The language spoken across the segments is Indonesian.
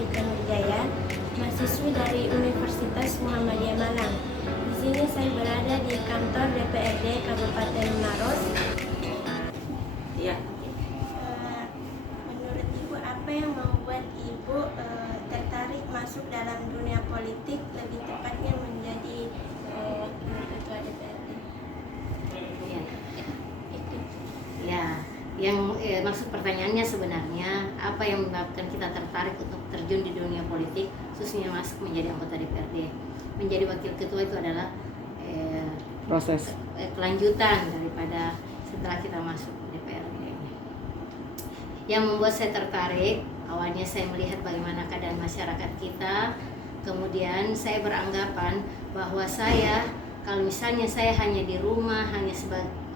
Fitri Nurjaya, mahasiswi dari Universitas Muhammadiyah Malang. Di sini saya berada di kantor DPRD Kabupaten Maros. Iya. Menurut Ibu, apa yang membuat Ibu tertarik masuk dalam dunia politik, lebih tepatnya menjadi ketua DPRD? Ya, yang maksud pertanyaannya sebenarnya apa yang menyebabkan kita tertarik untuk terjun di dunia politik, khususnya masuk menjadi anggota DPRD. Menjadi wakil ketua itu adalah proses kelanjutan daripada setelah kita masuk DPRD. Yang membuat saya tertarik, awalnya saya melihat bagaimana keadaan masyarakat kita, kemudian saya beranggapan bahwa kalau misalnya saya hanya di rumah,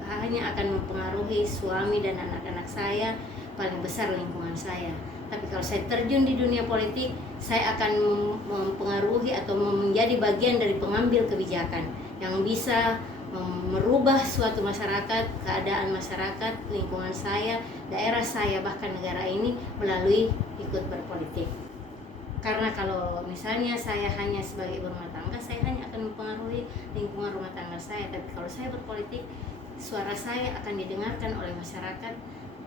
hanya akan mempengaruhi suami dan anak-anak saya, paling besar lingkungan saya. Tapi kalau saya terjun di dunia politik, saya akan mempengaruhi atau menjadi bagian dari pengambil kebijakan yang bisa merubah suatu masyarakat, keadaan masyarakat, lingkungan saya, daerah saya, bahkan negara ini melalui ikut berpolitik. Karena kalau misalnya saya hanya sebagai ibu rumah tangga, saya hanya akan mempengaruhi lingkungan rumah tangga saya. Tapi kalau saya berpolitik, suara saya akan didengarkan oleh masyarakat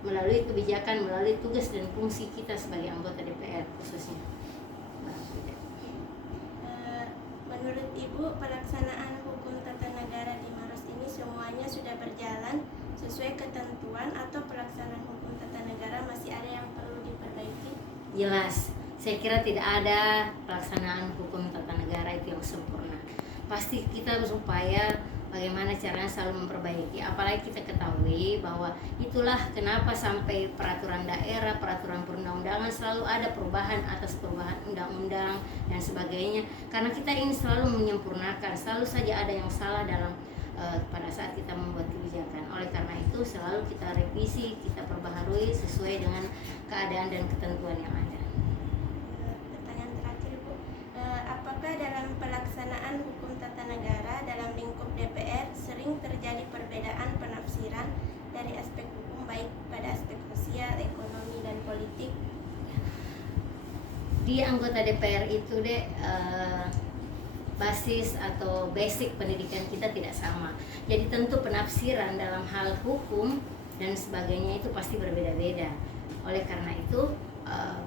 melalui kebijakan, melalui tugas dan fungsi kita sebagai anggota DPR khususnya. Menurut Ibu, pelaksanaan hukum tata negara di Maros ini semuanya sudah berjalan sesuai ketentuan atau pelaksanaan hukum tata negara masih ada yang perlu diperbaiki? Jelas, saya kira tidak ada pelaksanaan hukum tata negara itu yang sempurna. Pasti kita berupaya bagaimana caranya selalu memperbaiki. Apalagi kita ketahui bahwa itulah kenapa sampai peraturan daerah, peraturan perundang-undangan selalu ada perubahan atas perubahan undang-undang dan sebagainya. Karena kita ingin selalu menyempurnakan, selalu saja ada yang salah dalam pada saat kita membuat kebijakan. Oleh karena itu selalu kita revisi, kita perbaharui sesuai dengan keadaan dan ketentuan yang ada. Pertanyaan terakhir, Bu. Apakah dalam pelaksanaan hukum tata negara dalam lingkup DPR sering terjadi perbedaan penafsiran dari aspek hukum, baik pada aspek sosial, ekonomi, dan politik? Di anggota DPR itu basis atau basic pendidikan kita tidak sama. Jadi tentu penafsiran dalam hal hukum dan sebagainya itu pasti berbeda-beda. Oleh karena itu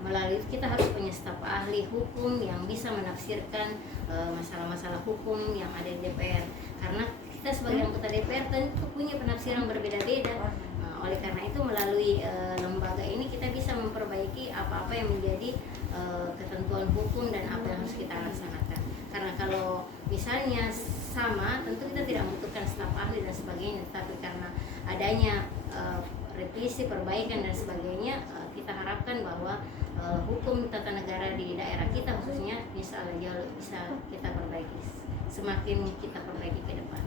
melalui kita harus punya staf ahli hukum yang bisa menafsirkan masalah-masalah hukum yang ada di DPR. Karena kita sebagai anggota DPR tentu punya penafsiran berbeda-beda. Oleh karena itu melalui lembaga ini kita bisa memperbaiki apa-apa yang menjadi ketentuan hukum dan apa yang harus kita laksanakan. Karena kalau misalnya sama, tentu kita tidak membutuhkan staf ahli dan sebagainya. Tapi karena adanya revisi, perbaikan dan sebagainya, kita harapkan bahwa hukum tata negara di daerah kita khususnya bisa kita perbaiki. Semakin kita perbaiki ke depan.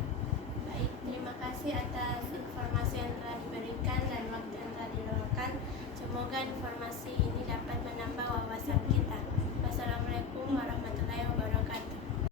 Baik, terima kasih atas informasi yang telah diberikan dan waktu yang telah diluangkan. Semoga informasi